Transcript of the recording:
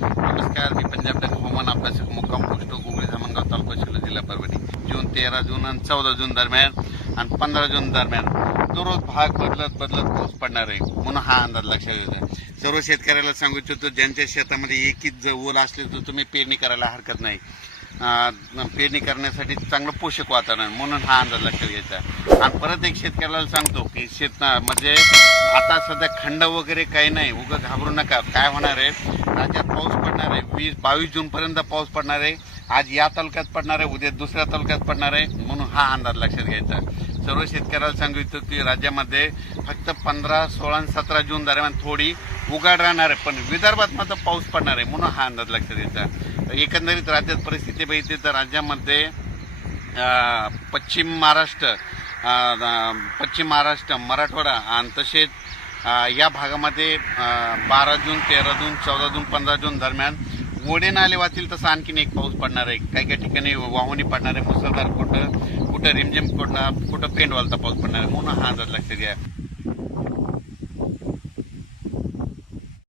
नमस्कार, मी पंजाब टॅक हवामान अभ्यासक मुक्काम पोस्ट गुगळी धामणगाव तालुका शिल्लोड जिल्हा परभणी. जून 13 जून आणि 14 जून दरम्यान आणि 15 जून दरम्यान दररोज भाग बदलत पाऊस पडणार आहे म्हणून हा अंदाज लक्षात येतो. सर्व शेतकऱ्याला सांगू इच्छितो, ज्यांच्या शेतामध्ये एकच ओल असले तर तुम्ही पेरणी करायला हरकत नाही. पेरणी करण्यासाठी चांगलं पोषक वातावरण म्हणून हा अंदाज लक्षात घ्यायचा. आणि परत एक शेतकऱ्याला सांगतो की म्हणजे आता सध्या खंड वगैरे काही नाही, उगं घाबरू नका. काय होणार आहे, राज्यात पाऊस पडणार आहे. 22 जून पर्यंत पाऊस पडणार आहे. आज या तालुक्यात पडणार आहे, उद्या दुसऱ्या तालुक्यात पडणार आहे म्हणून हा अंदाज लक्षात घ्यायचा. सर्व शेतकऱ्याला सांगू इच्छितो की राज्यामध्ये फक्त 15, 16 आणि 17 जून दरम्यान थोडी उघाड राहणार आहे, पण विदर्भात मात्र पाऊस पडणार आहे म्हणून हा अंदाज लक्षात घ्यायचा. एकंदरीत राज्यात परिस्थिती बघितली तर राज्यामध्ये पश्चिम महाराष्ट्र, मराठवाडा आणि तसेच या भागामध्ये 12 जून, 13 जून, 14 जून, 15 जून दरम्यान ओढे नाले वाचतील तसं आणखीन एक पाऊस पडणार आहे. काही ठिकाणी वाहुणी पडणार आहे, मुसळधार, कुठं रिमझिम, कुठं पेंडवालचा पाऊस पडणार आहे म्हणून हा अंदाज लक्षात घ्या.